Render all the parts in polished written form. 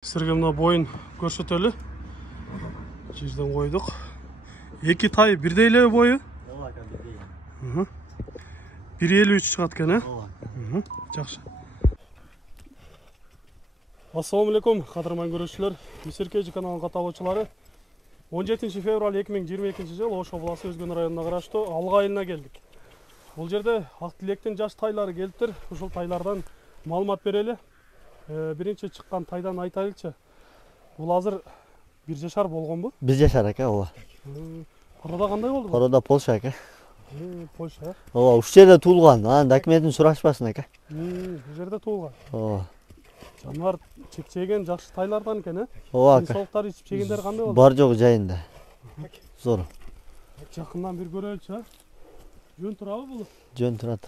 Сіздерге мына бойын көрсетелі. Жерден қойдық. Екі тай бірдейлі бойы? Ола, бірдейлі. 1.53 шығат кен, Жақшы. Ассалаумалейкум, қадырман көрушілер. Месеркежі каналының қаталаушылары. 17 февраль 2022 жыл Ош облысы Өзген районына қарашты Алға айылына келдік. Бұл жерде Ақтілектен жаш тайлары келіптір. Ушул тайлардан маалымат берелі. Бірінші шыққан тайдан айтайлықшы. Бұл азыр бір жашар болған бұл? Бір жашар ака, ола. Парода қандай болды бұл? Парода Польша ака. Польша, Ола, үш жерде туылған, документін сұрашпасын ака. Бұл жерде туылған. Ола. Жануар чек-чеген жақсы тайлардан екен, Ола ака. Денсаулықтары ішіп-жегендері қандай болды? Бар жоғы жайында. Зор. Жақыннан бір көрелікші, жөн тұрабы бұл? Жөн тұрады.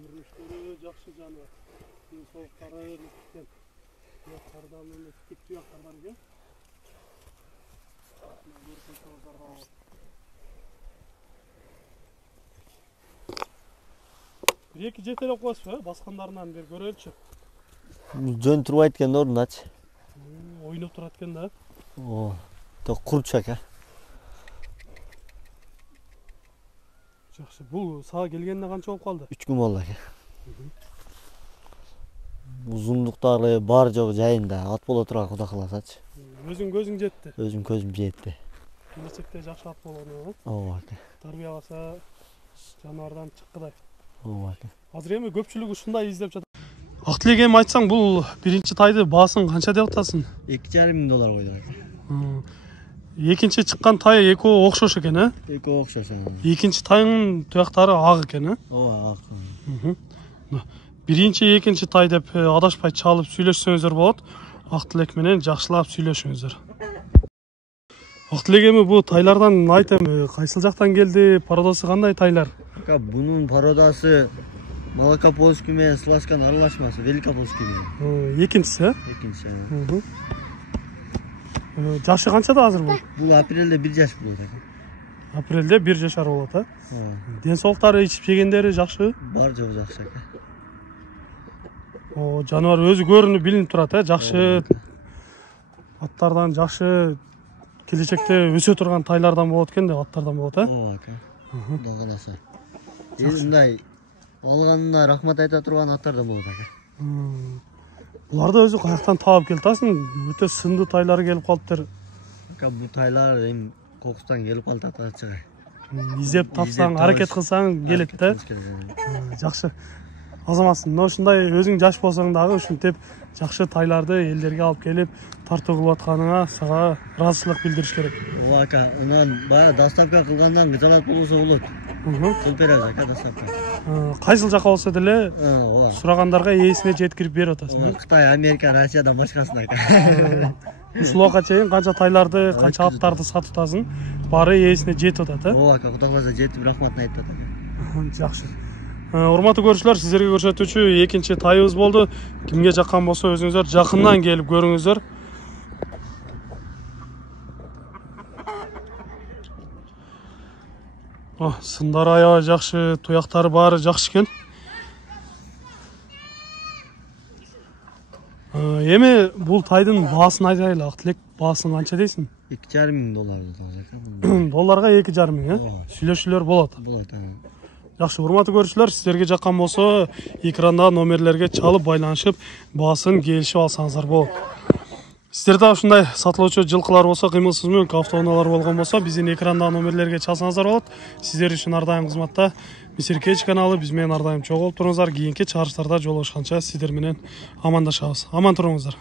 Görünüşleri жақсы жануар. Денсаулықтары неткен. Тұяқтардан неткен тұяқтардан екен. Бір-екі жетелеп қойсыз ба? Басқандарынан бір көрелікші. Жөн тұрып айткен орындачы. Ойнап тұрады екен да? О, құртшы ака. Жақсы. Бұл саға келгеніне қанша болып қалды? 3 күн болды ака. Ұзындықтары бар жоғы жайында. Ат бола тұра құда қыласачы. Өзің көзің жетті? Өзім көзім жетті. Келешекте жақсы ат болғаны. О, ака. Тарбия алса жануардан шыққыдай. О, ака. Азыр эми көпчүлүгү ушундай издеп жатат. Актилек эми айтсаң, бул биринчи тайды баасын канча деп атасың? $2,500 койдук ака. Экинчи чыккан тай экөө окшош экен, Экөө окшош. Экинчи тайдын туяктары ак экен, Ооба, ак. Биринчи, экинчи тай деп адашпай чалып сүйлөшсөңүздөр болот. Актилек менен жакшылап сүйлөшүңүздөр. Актилек эми бул тайлардан айтам, кайсыл жактан келди, пародасы кандай тайлар? Ака, бунун пародасы Малокопольский менен Слашкан аралашмасы, Великопольский менен. Экинчиси, Экинчи. Жашы канчада азыр бул? Бул апрелде 1 жаш болот ака. Апрелде 1 жашар болот, Ооба. Денсаулыктары ичип-жегендери жакшы? Бар жок жакшы ака. Жануар өзү көрүнүп билинип турат, жакшы. Аттардан жакшы келечекте өсө турган тайлардан болот экен, аттардан болот, Ооба ака. Кудай кааласа. Мындай алганына рахмат айта турган аттардан болот ака. Буларды өзү каяктан таап келтасың? Өтө сынды тайлары келип калыптыр. Ака, бул тайлар эми кокустан келип калат ачыгы. Издеп тапсаң, аракет кылсаң келет да. Жакшы. Азаматсың, мына ушундай өзүң жаш болсоң дагы ушинтип жакшы тайларды элдерге алып келип тартуу кылып атканыңа сага ыраазычылык билдириш керек. Ооба ака, анан баягы доставка кылгандан кызалат болсо болот. Кылып беребиз ака доставка. Кайсыл Кайсыл жака болсо деле ооба. сурагандарга ээсине жеткирип берип атасың. Кытай, Америка, Россиядан башкасын ака. Ушул убакка чейин канча тайларды, канча аттарды сатып атасың, баары ээсине жетип атат, Ооба ака, кудай кааласа жетип рахматын айтып атат ака. Жакшы. Урматтуу көрүүчүлөр, сиздерге көрсөтүүчү экинчи тайыбыз болду. Кимге жаккан болсо өзүңүздөр жакындан келип көрүңүздөр. Сындары аябай жакшы, туяктары баары жакшы экен. Эми бул тайдын баасын айтайлы. Актилек баасын канча дейсиң? $2,500 Долларга 2,5 Сүйлөшүүлөр болот. болот. Жакшы, урматтуу көрүүчүлөр, сиздерге жаккан болсо экранда номерлерге чалып байланышып, баасын келишип алсаңыздар болот. Сиздерде ушундай сатылуучу жылкылар болсо, кыймылсыз мүлк автоунаалар болгон болсо, биздин экранда номерлерге чалсаңыздар болот. Сиздер үчүн ар дайым кызматта Месеркеч каналы, биз менен ар дайым чогуу болуп туруңуздар. Кийинки чыгарыштарда жолугушканча сиздер менен амандашабыз. Аман туруңуздар.